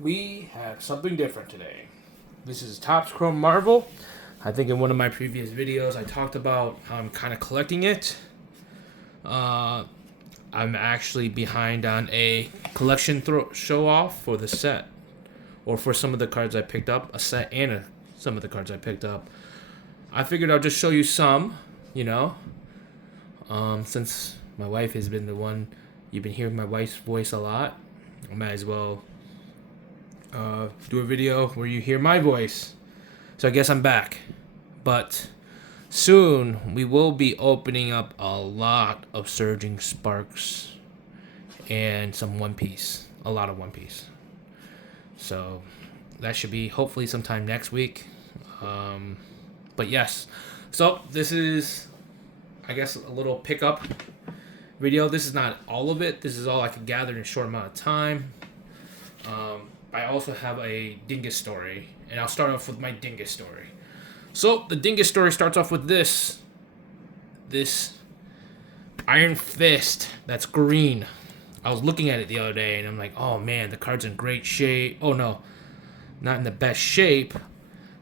we have something different today. This is Topps Chrome Marvel. I think in one of my previous videos I talked about how I'm kind of collecting it. I'm actually behind on a collection show off for the set, or for some of the cards I picked up, a set and some of the cards I picked up. I figured I'll just show you some, since my wife has been the one, you've been hearing my wife's voice a lot. I might as well do a video where you hear my voice. So I guess I'm back. But soon we will be opening up a lot of Surging Sparks and some One Piece. A lot of One Piece. So that should be hopefully sometime next week. But yes. So this is, I guess, a little pickup video. This is not all of it. This is all I could gather in a short amount of time. I also have a Dingus story, and I'll start off with my Dingus story. So the Dingus story starts off with this Iron Fist that's green. I was looking at it the other day, and I'm like, oh man, the card's in great shape. Oh no, not in the best shape.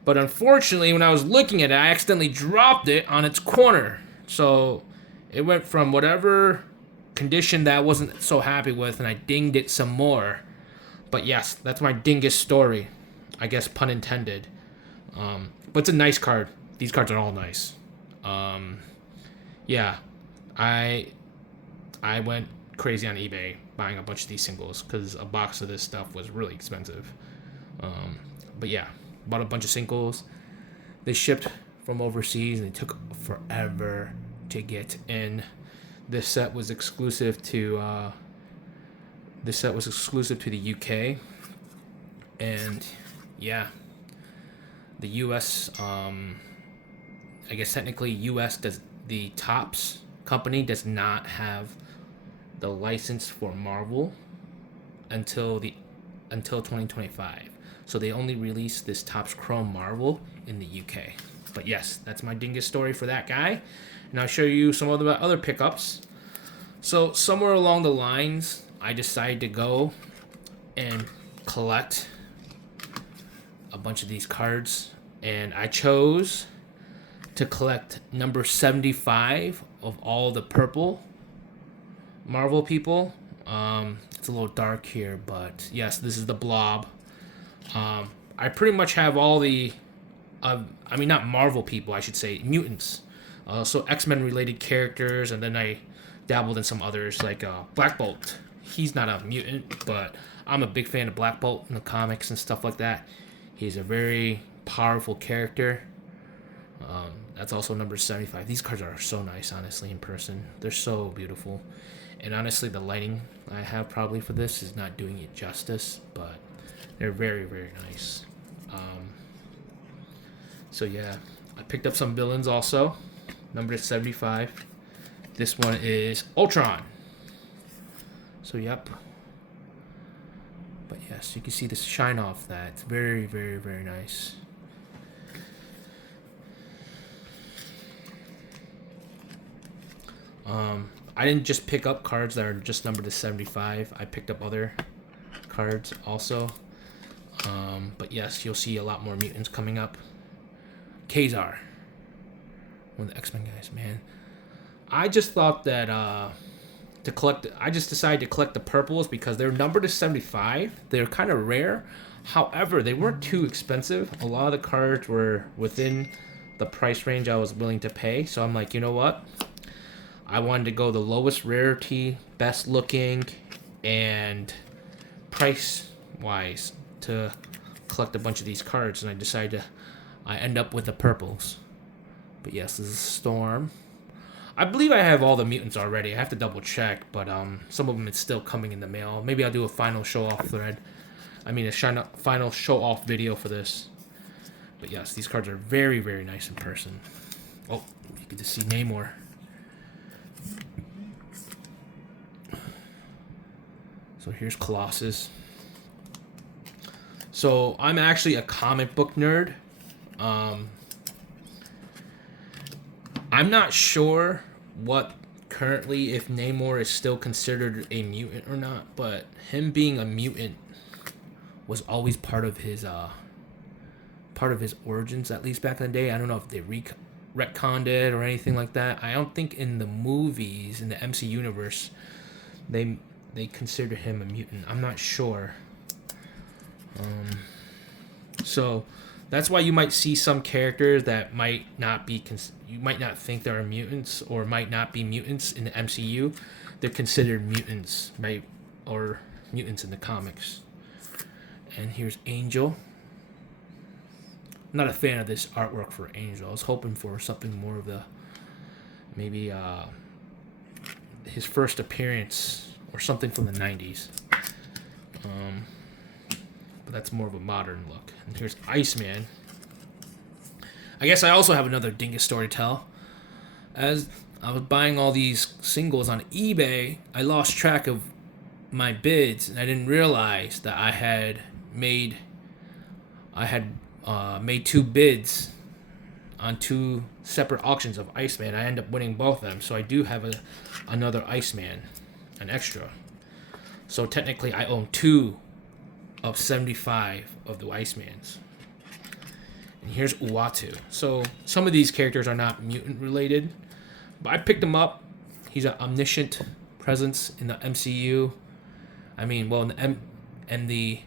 But unfortunately, when I was looking at it, I accidentally dropped it on its corner. So it went from whatever condition that I wasn't so happy with, and I dinged it some more. But yes, that's my Dingus story. I guess pun intended. But it's a nice card. These cards are all nice. Yeah, I went crazy on eBay buying a bunch of these singles because a box of this stuff was really expensive. But yeah, bought a bunch of singles. They shipped from overseas and it took forever to get in. This set was exclusive to the UK, and yeah, the US. I guess technically US does, the Topps company does not have the license for Marvel until 2025. So they only released this Topps Chrome Marvel in the UK. But yes, that's my Dingus story for that guy. And I'll show you some of the other pickups. So somewhere along the lines, I decided to go and collect a bunch of these cards. And I chose to collect number 75 of all the purple Marvel people. It's a little dark here, but yes, this is the Blob. I pretty much have all the, not Marvel people, I should say, mutants. So X-Men related characters, and then I dabbled in some others like Black Bolt. He's not a mutant, but I'm a big fan of Black Bolt in the comics and stuff like that. He's a very powerful character. That's also number 75. These cards are so nice, honestly, in person. They're so beautiful. And honestly, the lighting I have probably for this is not doing it justice, but they're very, very nice. So yeah, I picked up some villains also. Number 75. This one is Ultron. So yep. But yes, you can see the shine off that. It's very, very, very nice. I didn't just pick up cards that are just numbered to 75. I picked up other cards also. But yes, you'll see a lot more mutants coming up. Kazar, one of the X-Men guys, man. I just thought that I just decided to collect the purples because they're numbered to 75. They're kind of rare. However, they weren't too expensive. A lot of the cards were within the price range I was willing to pay. So I'm like, you know what? I wanted to go the lowest rarity, best looking, and price wise to collect a bunch of these cards, and I end up with the purples. But yes, this is Storm. I believe I have all the mutants already. I have to double check, but some of them it's still coming in the mail. Maybe I'll do a final show off thread. Final show off video for this. But yes, these cards are very, very nice in person. Oh, you get to see Namor. So here's Colossus. So I'm actually a comic book nerd. I'm not sure what currently if Namor is still considered a mutant or not, but him being a mutant was always part of his origins, at least back in the day. I don't know if they retconned it or anything like that. I don't think in the movies, in the MC universe, they consider him a mutant. I'm not sure. So that's why you might see some characters that might not be you might not think they are mutants or might not be mutants in the MCU. They're considered mutants, right? Or mutants in the comics. And here's Angel. I'm not a fan of this artwork for Angel. I was hoping for something more of the maybe his first appearance or something from the 90s. But that's more of a modern look. And here's Iceman. I guess I also have another dingus story to tell. As I was buying all these singles on eBay, I lost track of my bids, and I didn't realize that I had made 2 bids on 2 separate auctions of Iceman. I ended up winning both of them, so I do have another Iceman, an extra. So technically, I own 2 of 75 of the Icemans. And here's Uatu. So some of these characters are not mutant related, but I picked him up. He's an omniscient presence in the MCU. I mean, well, in the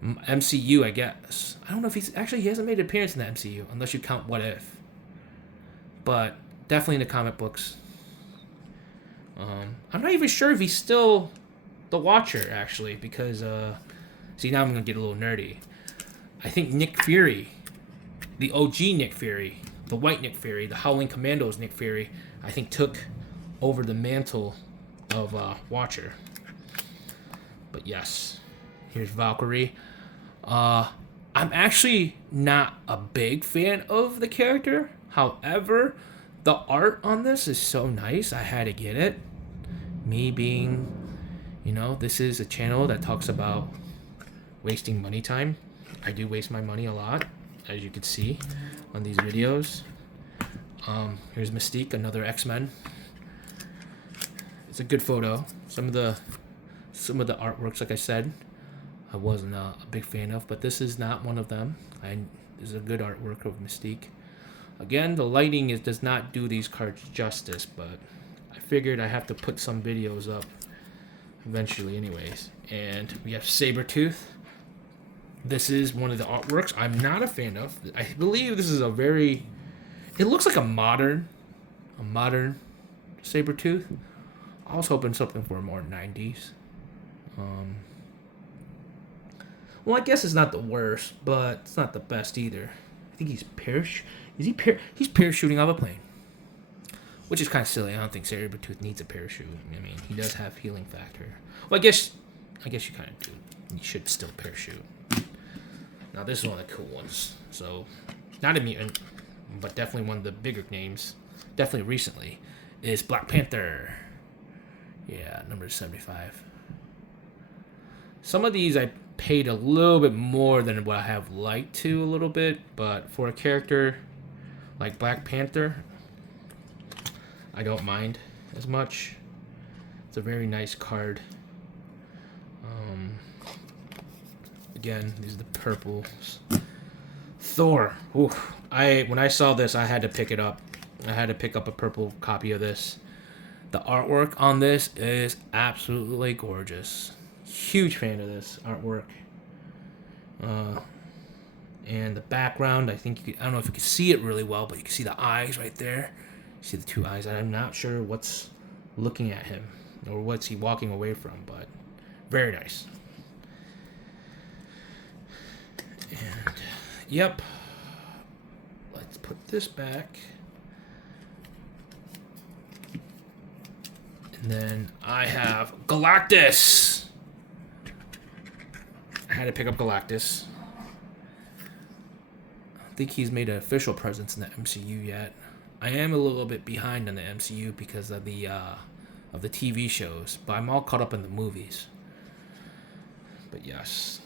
MCU, I guess. I don't know if he hasn't made an appearance in the MCU, unless you count What If. But definitely in the comic books. I'm not even sure if he's still the Watcher, actually, because, see, now I'm going to get a little nerdy. I think Nick Fury, the OG Nick Fury, the white Nick Fury, the Howling Commandos Nick Fury, I think took over the mantle of Watcher. But yes, here's Valkyrie. I'm actually not a big fan of the character. However, the art on this is so nice, I had to get it. Me being, this is a channel that talks about wasting money time. I do waste my money a lot, as you can see on these videos. Here's Mystique, another X-Men. It's a good photo. Some of the artworks, like I said, I wasn't a big fan of, but this is not one of them. This is a good artwork of Mystique. Again, the lighting does not do these cards justice, but I figured I have to put some videos up eventually anyways. And we have Sabretooth. This is one of the artworks I'm not a fan of. I believe this is it looks like a modern Sabretooth. I was hoping something for more 90s. Well, I guess it's not the worst, but it's not the best either. I think he's he's parachuting off a plane, which is kind of silly. I don't think Sabretooth needs a parachute. I mean, he does have healing factor. Well, I guess you kind of do. You should still parachute. Now, this is one of the cool ones. So, not a mutant, but definitely one of the bigger names, definitely recently, is Black Panther. Yeah, number 75. Some of these I paid a little bit more than what I have liked to a little bit, but for a character like Black Panther, I don't mind as much. It's a very nice card. Again, these are the purples. Thor. Ooh, when I saw this, I had to pick it up. I had to pick up a purple copy of this. The artwork on this is absolutely gorgeous. Huge fan of this artwork. And the background, I don't know if you can see it really well, but you can see the eyes right there. You see the 2 eyes. I'm not sure what's looking at him or what's he walking away from, but very nice. And yep, let's put this back. And then I have Galactus. I had to pick up Galactus. I don't think he's made an official presence in the MCU yet. I am a little bit behind on the MCU because of the TV shows, but I'm all caught up in the movies. But yes.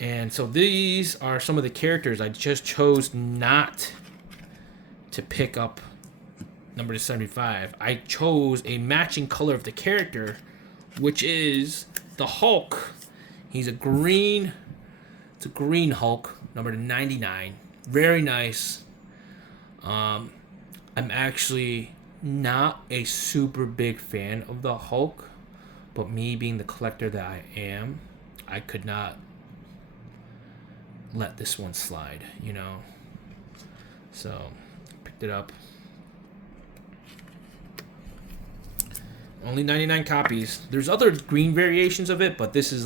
And so these are some of the characters I just chose not to pick up number 75. I chose a matching color of the character which is the Hulk. He's a green. It's a green Hulk, number 99. Very nice. I'm actually not a super big fan of the Hulk, but me being the collector that I am, I could not let this one slide, you know. So, picked it up. Only 99 copies. There's other green variations of it, but this is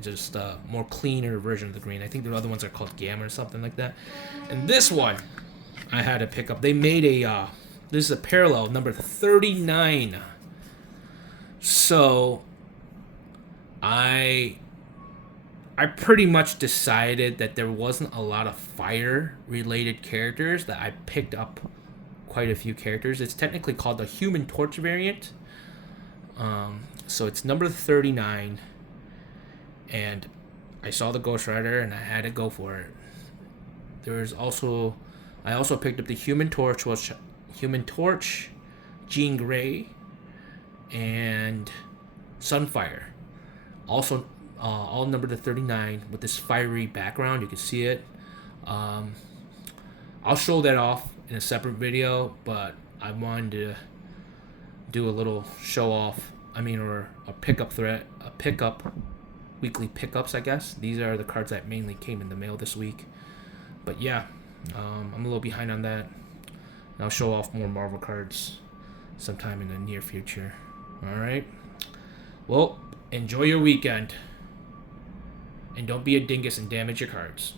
just a more cleaner version of the green. I think the other ones are called Gamma or something like that. And this one, I had to pick up. They made this is a parallel, number 39. So, I pretty much decided that there wasn't a lot of fire-related characters, that I picked up quite a few characters. It's technically called the Human Torch variant. So it's number 39, and I saw the Ghost Rider, and I had to go for it. I also picked up the Human Torch, Jean Grey, and Sunfire. Also, all numbered to 39 with this fiery background. You can see it. I'll show that off in a separate video, but I wanted to do a little show off. Or a pickup, weekly pickups, I guess. These are the cards that mainly came in the mail this week. But yeah, I'm a little behind on that. And I'll show off more Marvel cards sometime in the near future. Alright? Well, enjoy your weekend. And don't be a dingus and damage your cards.